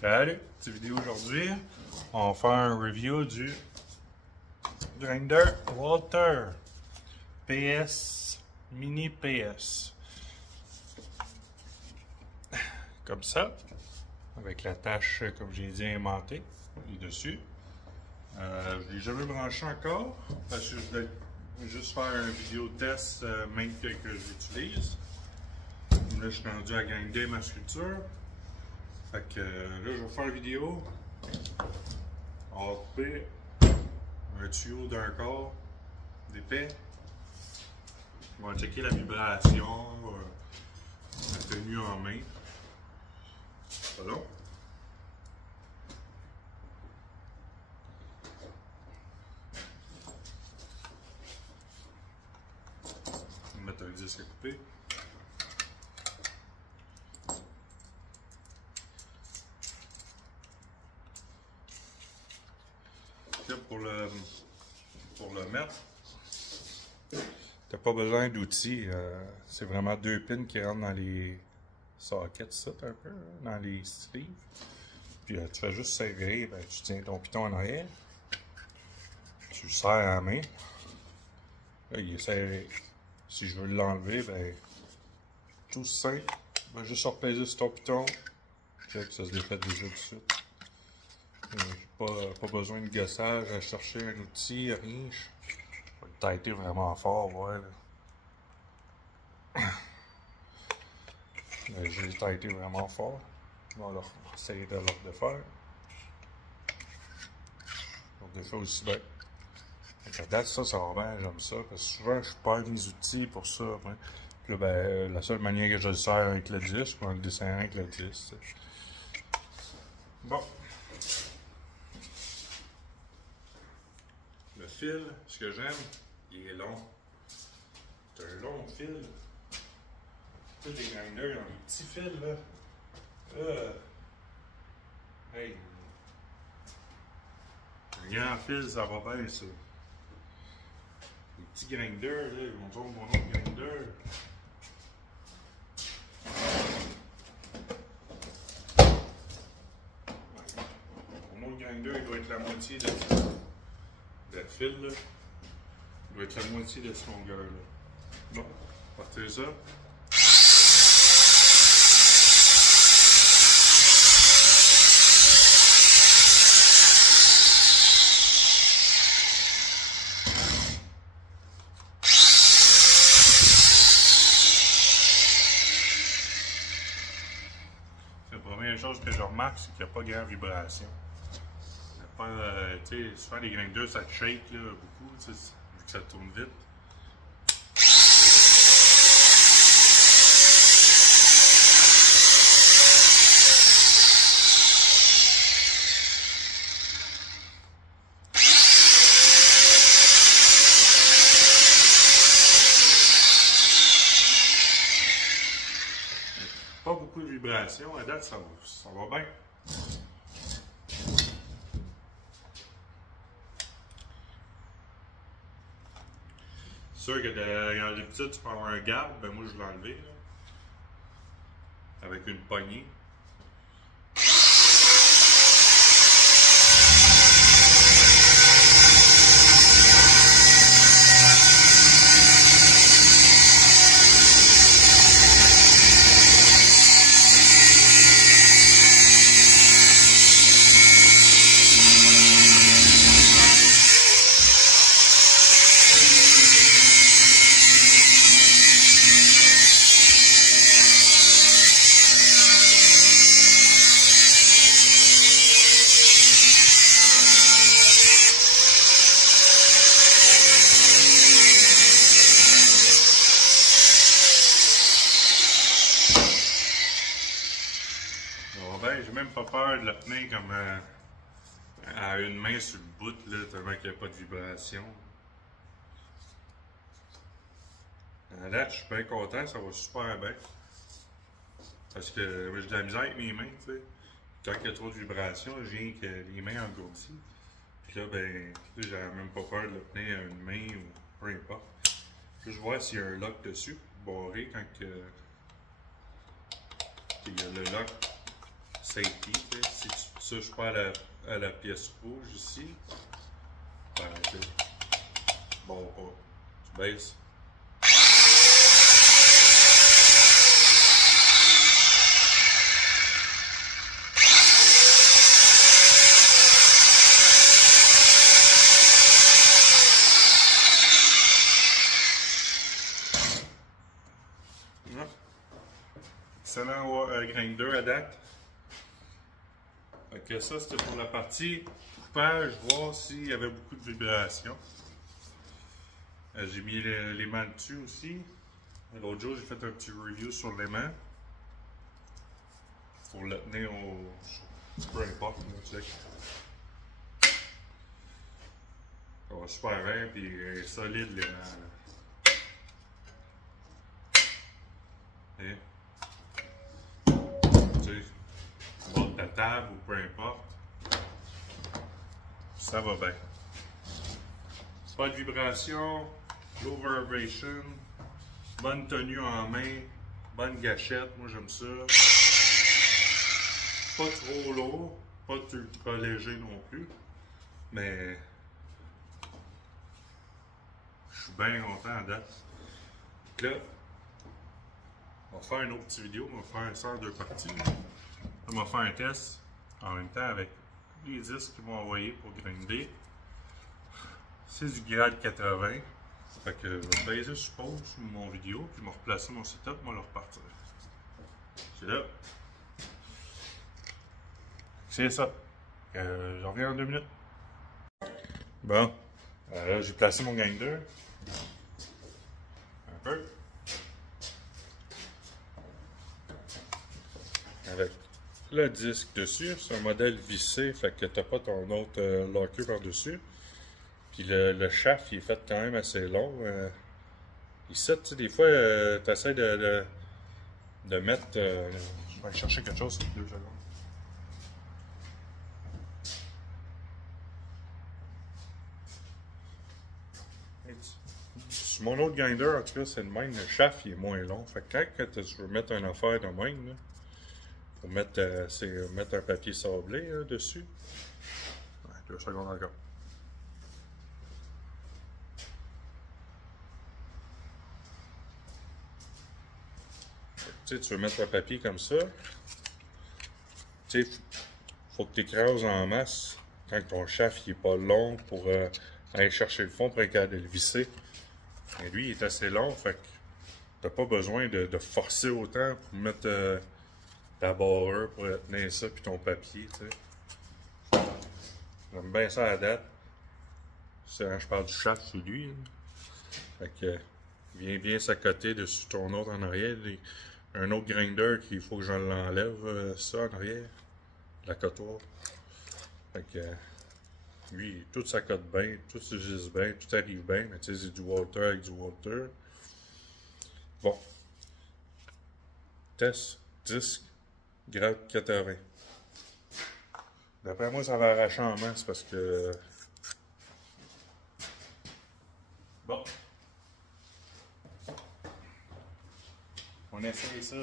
Salut, petite vidéo aujourd'hui. On va faire un review du grinder Walter PS Mini PS. Comme ça, avec la tâche, comme j'ai dit, aimantée dessus. Je ne l'ai jamais branché encore parce que je voulais juste faire une vidéo test même que j'utilise. Là, je suis rendu à grinder ma sculpture. Fait que là, je vais faire une vidéo. On va couper un tuyau d'un quart d'épais. On va checker la vibration, la tenue en main. Voilà. On va mettre un disque à couper. Là, pour le mettre, t'as pas besoin d'outils. C'est vraiment deux pins qui rentrent dans les sockets, ça, un peu, dans les sleeves. Puis tu fais juste serrer, ben, tu tiens ton piton en arrière. Tu le serres à la main. Là, il est serré. Si je veux l'enlever, ben, tout simple. Ben, juste repaiser sur ton piton. Check, ça se défait déjà tout de suite. Pas besoin de gossage à chercher un outil, rien. Je vais le tighter vraiment fort, ouais. Je l'ai tighté vraiment fort. On va essayer de le refaire. On le défait aussi bien. À date, ça va bien, j'aime ça. Parce que souvent, je perds mes outils pour ça. Hein. Puis là, ben, la seule manière que je le sers avec le disque, on le desserre avec le disque. Bon. Le fil, ce que j'aime, il est long. C'est un long fil. Tous les grinders, ils ont des petits fils, là. Hey. Un grand fil, ça va bien, ça. Les petits grinders, là, ils vont dire mon autre grinder. Mon autre grinder, il doit être la moitié de le fil, là. Il doit être la moitié de ce longueur-là. Bon, partez ça. La première chose que je remarque, c'est qu'il n'y a pas grand vibration. Il n'y a pas, tu sais, souvent les grinders, ça te shake là, beaucoup, vu que ça tourne vite. Pas beaucoup de vibrations, à date ça va bien. C'est sûr que dans l'habitude tu peux avoir un garde, ben moi je l'ai enlevé là, avec une poignée. Ben, j'ai même pas peur de le tenir comme à une main sur le bout, là, tellement qu'il n'y a pas de vibration. Là, je suis bien content, ça va super bien. Parce que j'ai de la misère avec mes mains, tu sais. Quand il y a trop de vibration, je viens que les mains engourdies. Puis là, ben, j'avais même pas peur de le tenir à une main ou peu importe. Puis je vois s'il y a un lock dessus, barré quand il y a le lock safety. Si tu touches pas à la pièce rouge ici, ben, bon pas. Tu baisses. Excellent grinder à date. Ok, ça c'était pour la partie coupage, voir s'il y avait beaucoup de vibrations. J'ai mis l'aimant dessus aussi. L'autre jour, j'ai fait un petit review sur l'aimant. Pour le tenir au. Peu importe, check. Ça va super bien, puis solide l'aimant. Et. Bord de ta table ou peu importe, ça va bien. Pas de vibration, low vibration, bonne tenue en main, bonne gâchette, moi j'aime ça. Pas trop lourd, pas ultra léger non plus, mais je suis bien content à date. Donc là, on va faire une autre petite vidéo, on va faire ça en 2 parties. On va faire un test en même temps avec les disques qu'ils vont envoyer pour grinder. C'est du grade 80. Fait que je vais baiser sur pause sur mon vidéo, puis je vais replacer mon setup, je vais le repartir. C'est là. C'est ça. Je reviens en 2 minutes. Bon, là j'ai placé mon grinder. Un peu. Avec le disque dessus, c'est un modèle vissé, fait que t'as pas ton autre locker par-dessus. Puis le shaft, il est fait quand même assez long. Ici, tu sais, des fois, tu essaies de mettre... je vais aller chercher quelque chose sur 2 secondes. Sur mon autre grinder, en tout cas, c'est le même. Le shaft, il est moins long. Fait que quand tu veux mettre une affaire de même, là, pour mettre, mettre un papier sablé dessus. Ouais, 2 secondes encore. Tu sais, tu veux mettre un papier comme ça. Tu sais, faut que tu écrases en masse quand ton shaft n'est pas long pour aller chercher le fond pour être capable de le visser. Et lui, il est assez long, fait que t'as pas besoin de forcer autant pour mettre ta barreur pour tenir ça puis ton papier, tu sais. J'aime bien ça à la date. Je parle du shaft, c'est lui. Hein. Fait que viens bien s'accoter dessus ton autre en arrière. Un autre grinder qu'il faut que je l'enlève, ça en arrière. L'accotoir. Fait que lui, tout s'accote bien, tout se gisse bien, tout arrive bien, mais tu sais, c'est du Walter avec du Walter. Bon. Test, disque, grade 80. D'après moi, ça va arracher en masse parce que... Bon. On essaye ça.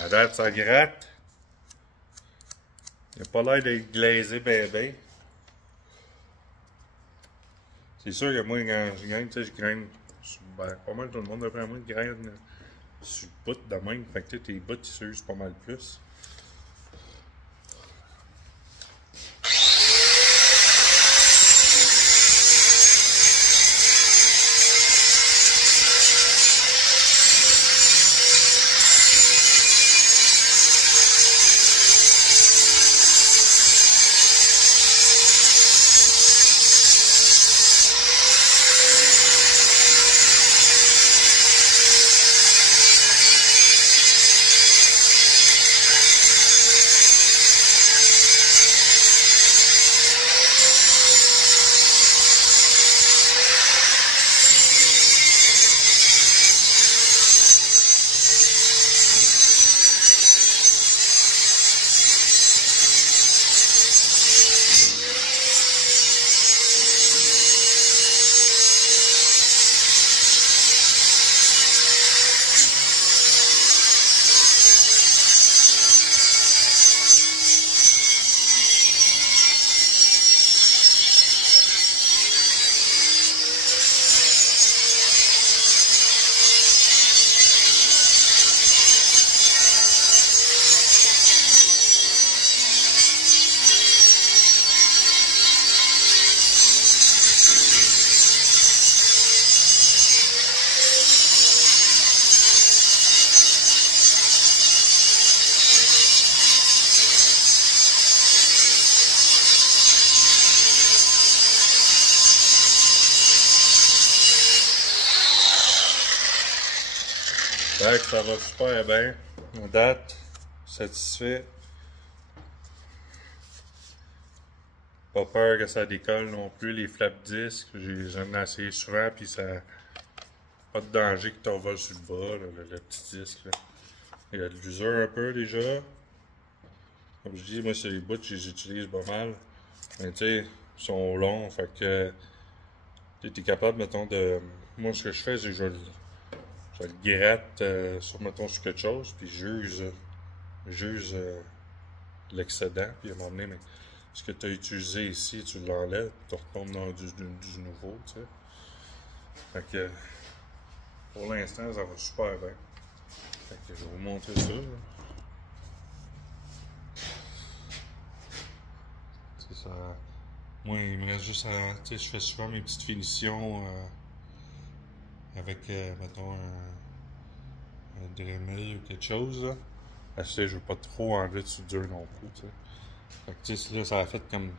À date, ça gratte. Il n'a pas l'air d'être glazé bébé. C'est sûr que moi, quand je graine, tu sais, je graine. Ben, pas mal tout le monde, d'après moi, graine sur le bout de même. Fait que tes bouts, ils s'usent pas mal plus. Fait que ça va super bien. À date, satisfait. Pas peur que ça décolle non plus. Les flaps disques, j'en ai essayé souvent, puis ça. Pas de danger que tu envoles sur le bas, là, le petit disque. Là. Il y a de l'usure un peu déjà. Comme je dis, moi, c'est les bouts que j'utilise pas mal. Mais tu sais, ils sont longs, fait que. Tu es capable, mettons, de. Moi, ce que je fais, c'est que je le gratte sur, mettons, sur quelque chose, puis j'use l'excédent, puis à un moment donné, mais ce que tu as utilisé ici, tu l'enlèves, tu retombes dans du nouveau, tu sais. Fait que, pour l'instant, ça va super bien. Fait que je vais vous montrer ça. C'est ça. Moi, il me reste juste à. Tu sais, je fais souvent mes petites finitions avec, mettons, un Dremel ou quelque chose, là. Parce que je veux pas trop enlever de soudure non plus, tu sais. Fait que, tu sais, là, ça a fait comme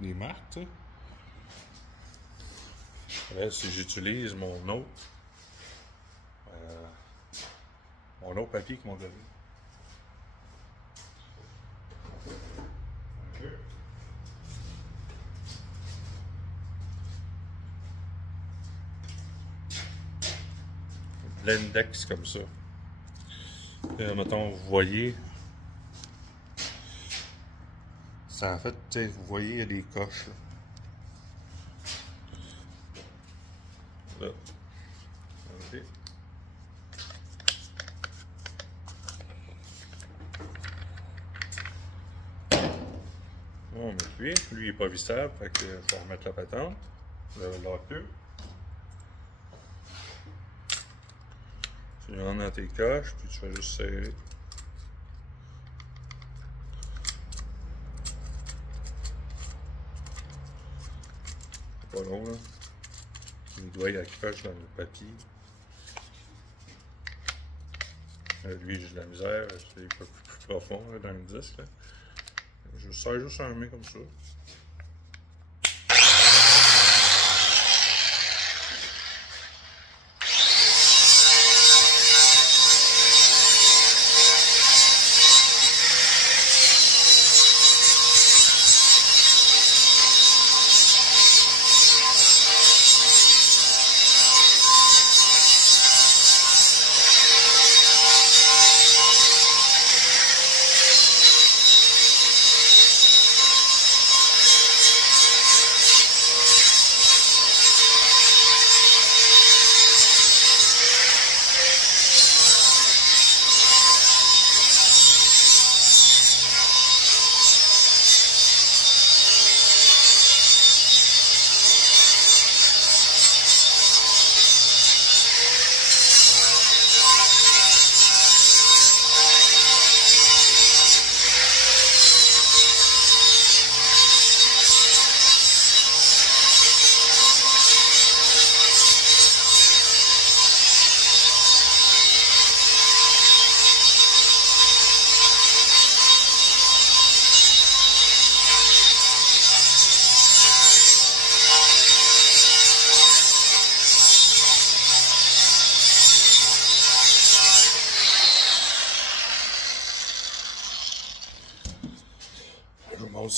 des marques, tu sais. Là, si j'utilise mon autre papier qu'ils m'ont donné. L'index comme ça. Mettons, vous voyez, ça en fait, tu sais, vous voyez, il y a des coches là. Là. Okay. On met lui il est pas vissable, fait que je vais remettre la patente, le locker. Tu rentres dans tes coches, puis tu vas juste serrer. C'est pas long, là. Il doit y accroche dans le papier. Lui, j'ai de la misère, c'est un peu plus profond là, dans le disque. Là. Je serre juste un main comme ça.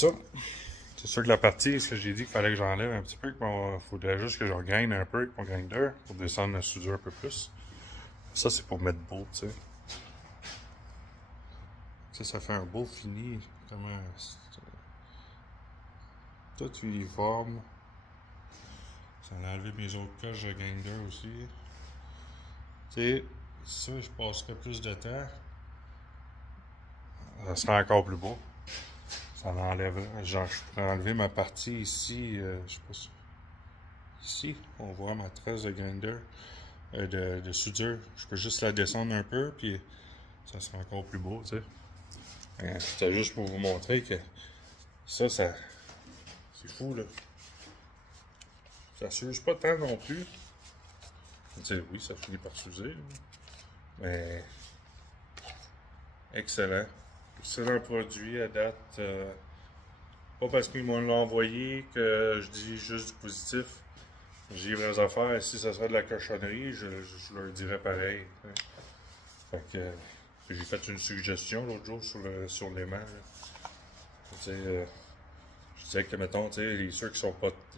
ça. C'est sûr que la partie, ce que j'ai dit qu'il fallait que j'enlève un petit peu, qu'il faudrait juste que je regagne un peu avec mon grinder pour descendre la soudure un peu plus. Ça, c'est pour mettre beau, tu sais. Ça fait un beau fini. Comment. Tout uniforme. Ça a enlevé mes autres coches de grinder aussi. Tu sais, ça, je passerais plus de temps. Ça serait encore plus beau. Ça enlèverait. Genre, je pourrais enlever ma partie ici. Je sais pas si. Ici, on voit ma trace de grinder. De soudure. Je peux juste la descendre un peu, puis ça sera encore plus beau, tu sais. C'était juste pour vous montrer que ça c'est fou, là. Ça s'use pas tant non plus. Tu sais, oui, ça finit par s'user, mais excellent. Excellent produit à date. Pas parce qu'ils m'ont envoyé que je dis juste du positif. J'ai vraies affaires. Si ça serait de la cochonnerie, je leur dirais pareil. Hein. Fait que j'ai fait une suggestion l'autre jour sur l'aimant. Je disais que, mettons, ceux qui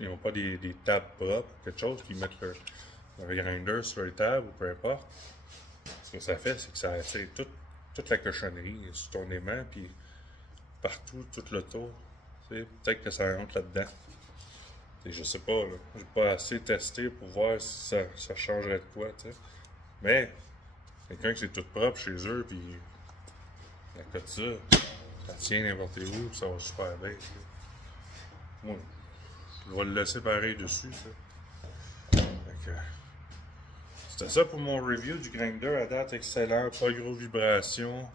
n'ont pas des tables propres, quelque chose, qui mettent leur grinder sur les tables ou peu importe, ce que ça fait, c'est que ça attire toute la cochonnerie sur ton aimant, puis partout, tout le tour. Peut-être que ça rentre là-dedans. Je sais pas, là. J'ai pas assez testé pour voir si ça changerait de quoi, t'sais. Mais, quelqu'un qui c'est tout propre chez eux, puis la cote ça tient n'importe où, puis ça va super bien. Moi, je vais le laisser pareil dessus, c'était ça pour mon review du grinder à date, excellent, pas gros vibrations.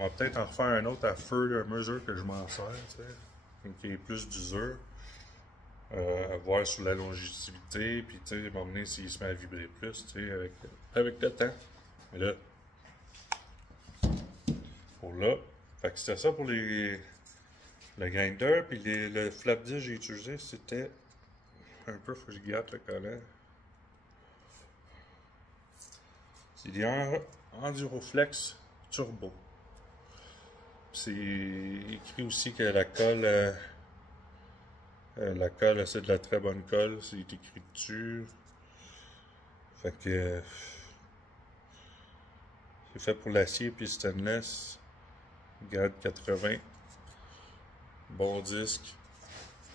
On va peut-être en refaire un autre à feu, à mesure que je m'en sers, qui est plus d'usure. À voir sur la longévité, puis tu sais, m'emmener s'il se met à vibrer plus, tu sais, avec le temps. Mais là, pour là, fait que c'était ça pour le grinder, puis le flap disc que j'ai utilisé, c'était un peu, faut que je gâte le collant. C'est des Enduroflex Turbo. C'est écrit aussi que la colle, c'est de la très bonne colle, c'est écrit dessus. Fait que c'est fait pour l'acier puis stainless. Grade 80. Bon disque.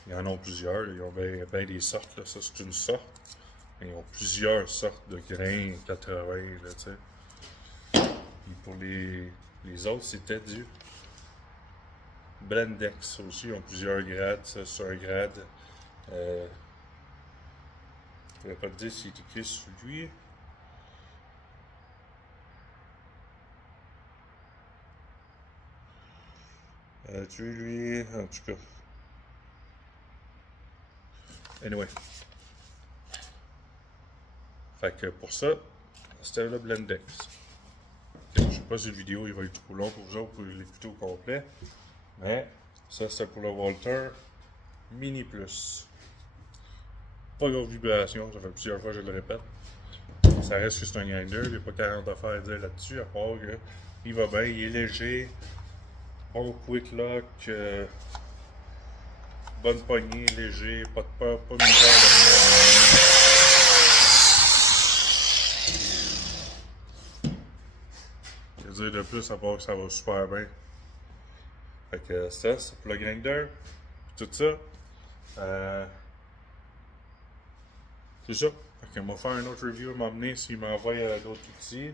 Ils en ont plusieurs. Ils ont bien des sortes. Là. Ça, c'est une sorte. Ils ont plusieurs sortes de grains 80. Là, tu sais. Et pour les autres, c'était du Blendex aussi. Ils ont plusieurs grades. Ça, c'est un grade. Il n'y a pas de disque, il est écrit sur lui. Lui, en tout cas. Anyway. Fait que pour ça, c'était le Blendex. Je sais pas si la vidéo il va être trop long pour vous autres pour l'écouter au complet. Mais ça c'était pour le Walther Mini Plus. Pas grosse vibration, ça fait plusieurs fois que je le répète. Ça reste que c'est un grinder, il n'y a pas 40 affaires à dire là-dessus, à part que il va bien, il est léger, bon quick lock, bonne poignée, léger, pas de peur, pas de misère. Je veux dire de plus, à part que ça va super bien. Fait que ça, c'est pour le grinder, tout ça. C'est ça. Fait qu'on va faire un autre review à m'emmener s'il m'envoie d'autres outils.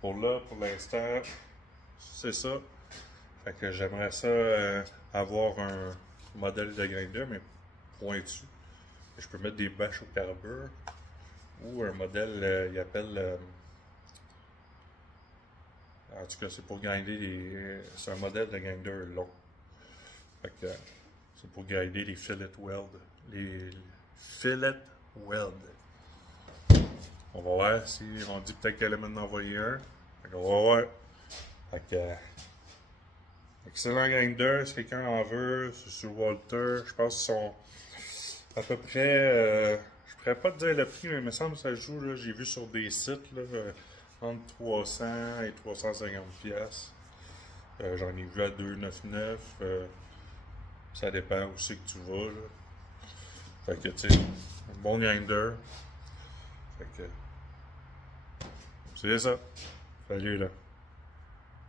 Pour là, pour l'instant, c'est ça. Fait que j'aimerais ça avoir un modèle de grinder, mais pointu. Je peux mettre des bâches au carbure. Ou un modèle, il appelle... en tout cas, c'est pour grinder des... C'est un modèle de grinder long. Fait que c'est pour grinder les fillet weld. Les fillet weld. On va voir si on dit peut-être qu'elle allait m'en envoyer un. Fait qu'on va voir. Fait que, excellent grinder, si quelqu'un en veut, c'est sur Walther. Je pense qu'ils sont à peu près. Je pourrais pas te dire le prix, mais il me semble que ça joue. J'ai vu sur des sites là, entre 300 et 350$. J'en ai vu à 2,99$. Ça dépend où c'est que tu vas, là. Fait que, tu sais, un bon grinder. Fait que, c'est ça. Salut, là.